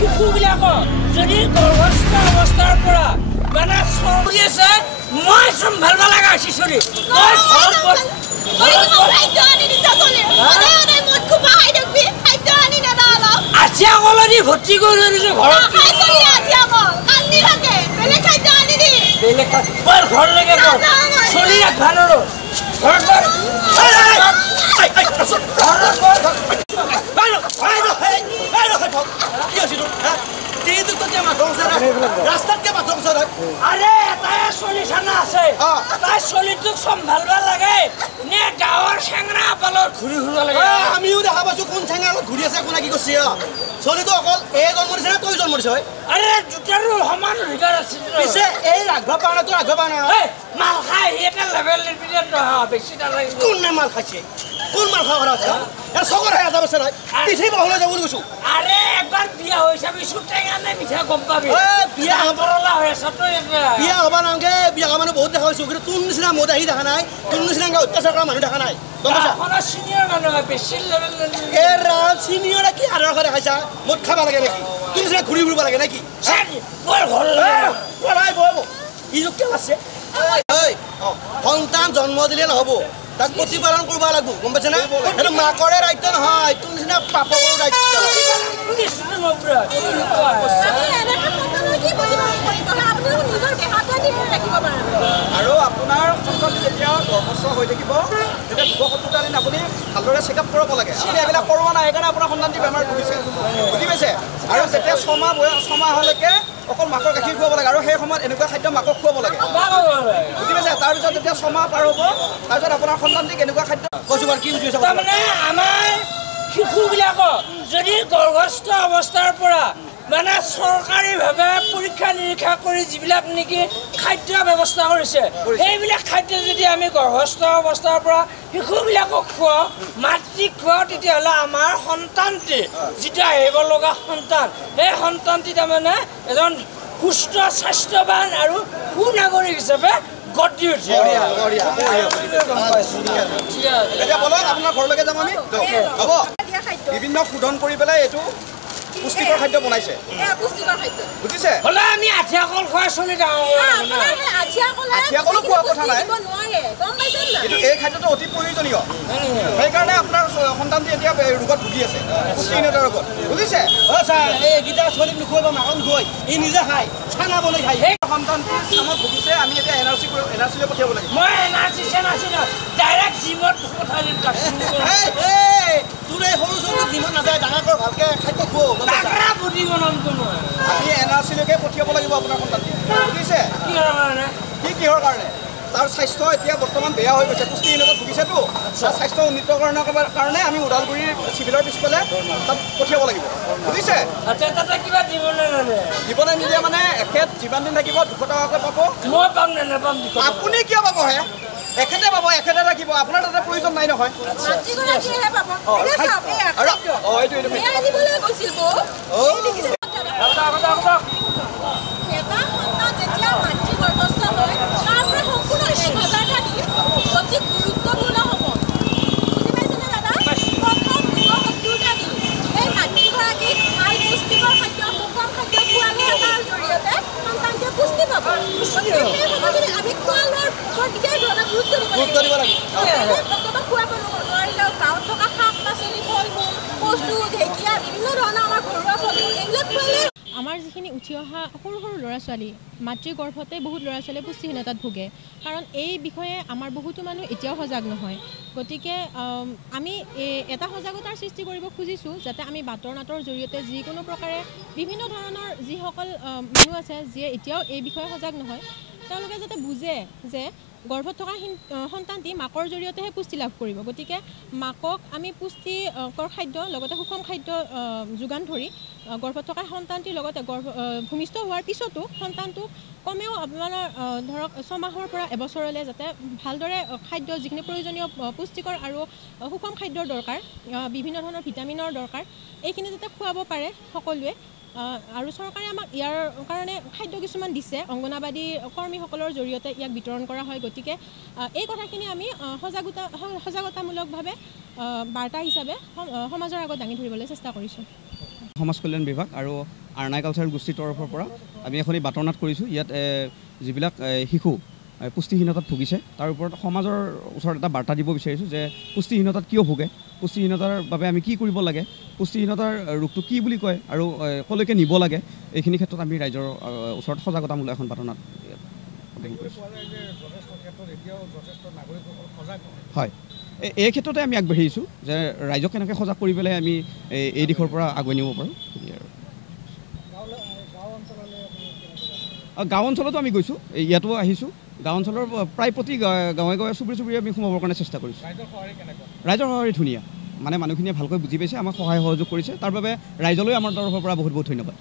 শিশুবিলাকক যদি গৰ্ভস্থ অৱস্থাৰ পৰা মানে চলি আছে মই চম্ভালিব লগা শিশুৰি আঠিয়া কলনি ভৰ্তি কৰি দিছো ঘৰত বেলেগ ঘৰলৈকে চলি ৰাখ ভাল ৰাস্তাতকে আৰে এটাই চলি চানা আছে তাই চলিটোক চম্ভালিব লাগে নে গাঁৱৰ চেঙৰা পালত ঘূৰি ফুৰিব লাগে আমিও দেখা পাইছো কোন চেঙৰাত ঘূৰি আছে কোনে কি কৰিছে চলিটো অকল এই জন্ম দিছে নে তই জন্ম দিছ আৰে দুটাৰো সমান অধিকাৰ আছে পিছে এই ৰাঘৱ পাওনাটো ৰাঘৱ পাওনা মাল খাই এটা লেভেল বেছি নালাগে কোনে মাল খাইছে কোন মাল খাব আছে চকৰ হে এটা বছৰ হয় পিঠি বহলৈ যাব গৈছো আৰে একবাৰ বিয়া হৈছে বিচু টেঙা নে মিঠা গম পাবি বিয়া হবৰলা হৈ আছে তই বিয়া হবা নাংগে বিয়া মানুহ বহুত দেখা হৈছো কিন্তু তোৰ নিচিনা মদ আহি দেখা নাই তোৰ নিচিনা অত্যাচাৰ কৰা মানুহ দেখা নাই গম পাইছা এখন চিনিয়ৰ মানুহ বেছি লেভেল এ ৰাম চিনিয়ৰে কি আদৰ্শ দেখাইছা মদ খাব লাগে নেকি তোৰ নিচিনা ঘূৰি ফুৰিব লাগে নেকি বৰ ঘৰ পঢ়াই বহ ই যুক্তি আছে সন্তান জন্ম দিলে নহ'ব তাক প্ৰতিপালন কৰিব লাগিব গম পাইছে না এইটো মাকৰে দায়িত্ব নহয় তোৰ নিচিনা পাপকৰ দায়িত্ব আৰু আপোনাৰ সন্তান যেতিয়া গৰ্ভস্থ হৈ থাকিব তেতিয়া ২৭০টা দিন আপুনি ভালদৰে চেকআপ কৰাব লাগে আপুনি এইবিলাক কৰোৱা নাই সেইকাৰণে আপোনাৰ সন্তানটি বেমাৰ ভুগিছে বুজি পাইছে আৰু যেতিয়া ছমাহলৈকে অকল মাকৰ গাখীৰ খুৱাব লাগে আৰু সেই সময়ত এনেকুৱা খাদ্য মাকক খুৱাব লাগে বুজি পাইছে তাৰপিছত যেতিয়া ছমাহ পাৰ হ'ব তাৰপিছত আপোনাৰ সন্তানটিক এনেকুৱা খাদ্য কৈছোঁ বাৰু কি বুজি পাইছে তাৰমানে আমাৰ শিশুবিলাকক যদি গৰ্ভস্থ অৱস্থাৰ পৰা মানে চৰকাৰীভাৱে পৰীক্ষা নিৰীক্ষা কৰি যিবিলাক নেকি খাদ্য ব্যৱস্থা কৰিছে সেইবিলাক খাদ্য যদি আমি গৰ্ভস্থ অৱস্থাৰ পৰা শিশুবিলাকক খুৱাওঁ মাতৃক খুৱাওঁ তেতিয়াহ'লে আমাৰ সন্তানটি যিটো আহিব লগা সন্তান সেই সন্তানটি তাৰমানে এজন সুস্থ স্বাস্থ্যৱান আৰু সুনাগৰিক হিচাপে গঢ়ি উঠে এতিয়া বলক আপোনাৰ ঘৰলৈকে যাম আমি হ'ব বিভিন্ন শোধন কৰি পেলাই এইটো পুষ্টিকৰ খাদ্য বনাইছে বুজিছে হ'লে আমি আঠিয়া কল খুৱাই চলি যাওঁ আঠিয়া কলো খোৱা কথা নাই কিন্তু এই খাদ্যটো অতি প্ৰয়োজনীয় সেইকাৰণে আপোনাৰ সন্তানটি এতিয়া ৰোগত ভুগি আছে পুষ্টিহীনতাৰ ৰোগত বুজিছে এইকেইটা চলিক নোখুৱাব মাকক নোখুৱাই ই নিজে খায় খানা বনাই খায় সেই সন্তানটি কামত ভুগিছে আমি এতিয়া এনআৰচিলৈ পঠিয়াব লাগিব মই এনআৰচি ডাইৰেক্ট জিমত পঠাই দিম তোৰ এই সৰু চৰু জিমত নাযায় ডাঙৰ কৰ ভালকে খাদ্য খুৱাব আমি এনআৰচিলৈকে পঠিয়াব লাগিব আপোনাৰ সন্তানটি বুজিছে কিহৰ কাৰণে তাৰ স্বাস্থ্য এতিয়া বৰ্তমান বেয়া হৈ গৈছে পুষ্টিহীনতাত ভুগিছেতো তাৰ স্বাস্থ্য উন্নীতকৰণৰ কাৰণে আমি ওদালগুৰি চিভিলৰ পিছফালে তাত পঠিয়াব লাগিব বুজিছে দিবলৈ নিদিয়ে মানে এখেত যিমান দিন থাকিব 200 টকাকৈ পাব আপুনি কিয় পাবহে এখেতে পাব এখেতে থাকিব আপোনাৰ তাতে প্ৰয়োজন নাই নহয় আমাৰ যিখিনি উঠি অহা সৰু সৰু ল'ৰা ছোৱালী মাতৃগৰ্ভতে বহুত ল'ৰা ছোৱালীয়ে পুষ্টিহীনতাত ভোগে কাৰণ এই বিষয়ে আমাৰ বহুতো মানুহ এতিয়াও সজাগ নহয় গতিকে আমি এটা সজাগতাৰ সৃষ্টি কৰিব খুজিছোঁ যাতে আমি বাতৰ নাটৰ জৰিয়তে যিকোনো প্ৰকাৰে বিভিন্ন ধৰণৰ যিসকল মানুহ আছে যিয়ে এতিয়াও এই বিষয়ে সজাগ নহয় তেওঁলোকে যাতে বুজে যে গৰ্ভত থকা সন্তানটি মাকৰ জৰিয়তেহে পুষ্টি লাভ কৰিব গতিকে মাকক আমি পুষ্টিকৰ খাদ্য লগতে সুষম খাদ্য যোগান ধৰি গৰ্ভত থকা সন্তানটিৰ লগতে ভূমিষ্ঠ হোৱাৰ পিছতো সন্তানটোক কমেও আপোনাৰ ধৰক 6 মাহৰ পৰা এবছৰলৈ যাতে ভালদৰে খাদ্য যিখিনি প্ৰয়োজনীয় পুষ্টিকৰ আৰু সুষম খাদ্যৰ দৰকাৰ বিভিন্ন ধৰণৰ ভিটামিনৰ দৰকাৰ এইখিনি যাতে খুৱাব পাৰে সকলোৱে আৰু চৰকাৰে আমাক ইয়াৰ কাৰণে খাদ্য কিছুমান দিছে অংগনাবাদী কৰ্মীসকলৰ জৰিয়তে ইয়াক বিতৰণ কৰা হয় গতিকে এই কথাখিনি আমি সজাগতামূলকভাৱে বাৰ্তা হিচাপে সমাজৰ আগত দাঙি ধৰিবলৈ চেষ্টা কৰিছোঁ সমাজ কল্যাণ বিভাগ আৰু আৰ্নাই কালচাৰেল গোষ্ঠীৰ তৰফৰ পৰা আমি এখন বাৰ্তানাট কৰিছোঁ ইয়াত যিবিলাক শিশু পুষ্টিহীনতাত ভুগিছে তাৰ ওপৰত সমাজৰ ওচৰত এটা বাৰ্তা দিব বিচাৰিছোঁ যে পুষ্টিহীনতাত কিয় ভোগে পুষ্টিহীনতাৰ বাবে আমি কি কৰিব লাগে পুষ্টিহীনতাৰ ৰোগটো কি বুলি কয় আৰু কলৈকে নিব লাগে এইখিনি ক্ষেত্ৰত আমি ৰাইজৰ ওচৰত সজাগতামূলক এখন বাৰ্তানাট হয় এই ক্ষেত্ৰতে আমি আগবাঢ়ি আহিছোঁ যে ৰাইজক কেনেকৈ সজাগ কৰি পেলাই আমি এই দিশৰ পৰা আগুৱাই নিব পাৰোঁ গাঁও অঞ্চলতো আমি গৈছোঁ ইয়াতো আহিছোঁ গাঁও অঞ্চলৰ প্ৰায় প্ৰতি গাঁৱে গাঁৱে চুবুৰী আমি সোমাবৰ কাৰণে চেষ্টা কৰিছোঁ ৰাইজৰ সঁহাৰি ধুনীয়া মানে মানুহখিনিয়ে ভালকৈ বুজি পাইছে আমাক সহায় সহযোগ কৰিছে তাৰ বাবে ৰাইজলৈ আমাৰ তৰফৰ পৰা বহুত বহুত ধন্যবাদ